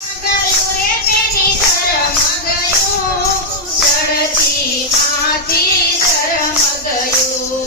ગયું રે તેની ધર્મ ગયું, ચડતી માથી ધર્મ ગયું,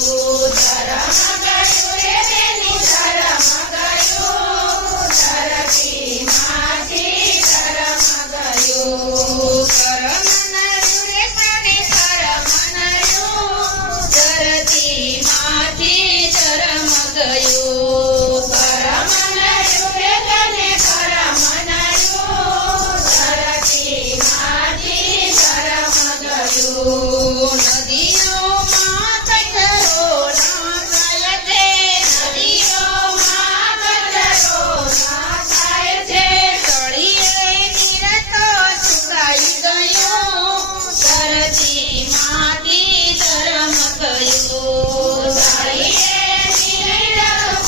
ધર્મ ગયું રે તેની ધર્મ ગયું, ચડતી માથી ધર્મ ગયું, કર્મ નર્યું રે તને કર્મ નર્યું, ચડતી માથી ધર્મ ગયું, કર્મ નર્યું રે તને કર્મ નર્યું, ચડતી માથી ધર્મ ગયું, નદીઓમાં કચરો ના થાય છે, નદીઓમાં કચરો ના થાય છે, તળિયે નીર તો સુકાઈ ગયું, ચડતી માથી ધર્મ ગયું, તળિયે નીર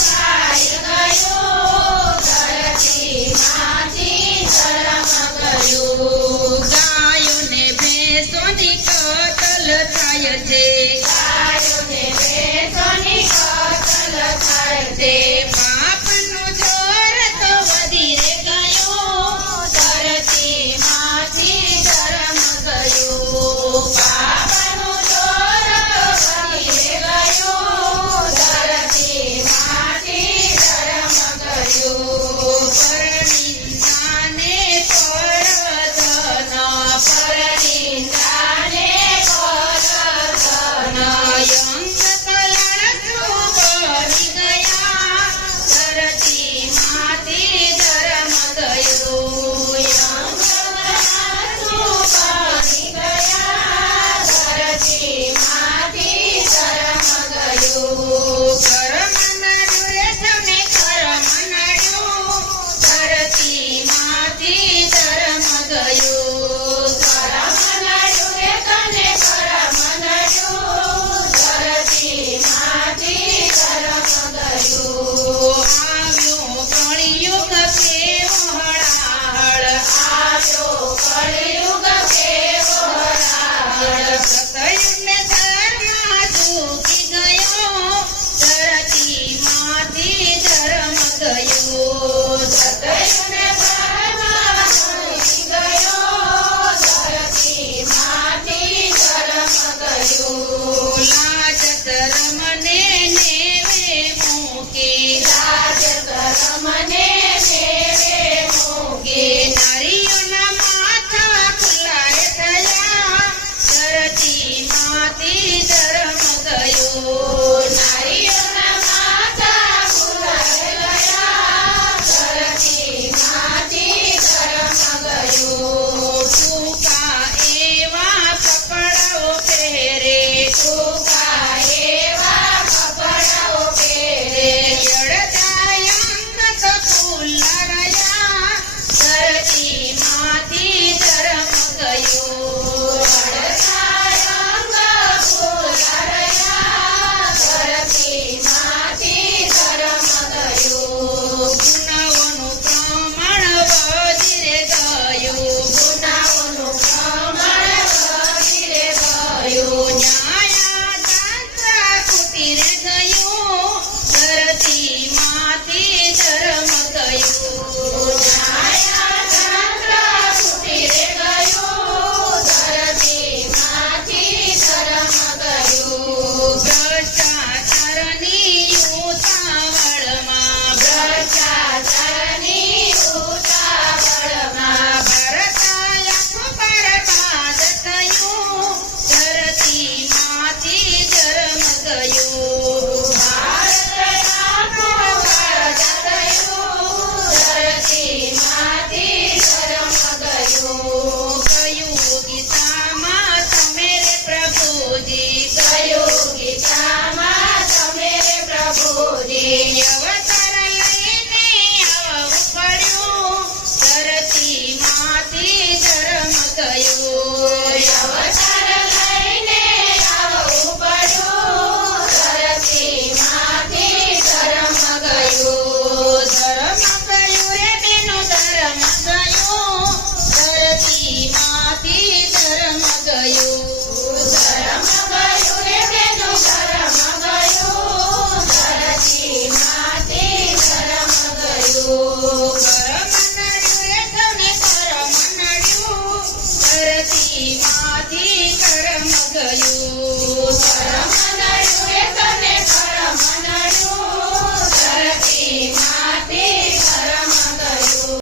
સુકાઈ ગયું, ચડતી માથી ધર્મ ગયું, ગાયોને ભેંસોની કતલ થાય છે, ગાયોને ભેંસોની કતલ થાય છે, પાપનું જોર તો વધી રે ગયું, ધરતી માથી ધર્મ ગયું, પાપનું જોર તો વધી રે ગયું, ધરતી માથી ધર્મ ગયું, પરનિંદાને પરધન, પરનિંદાને પરધન, અંગ કલણ બની ગયા, ધરતીમાંથી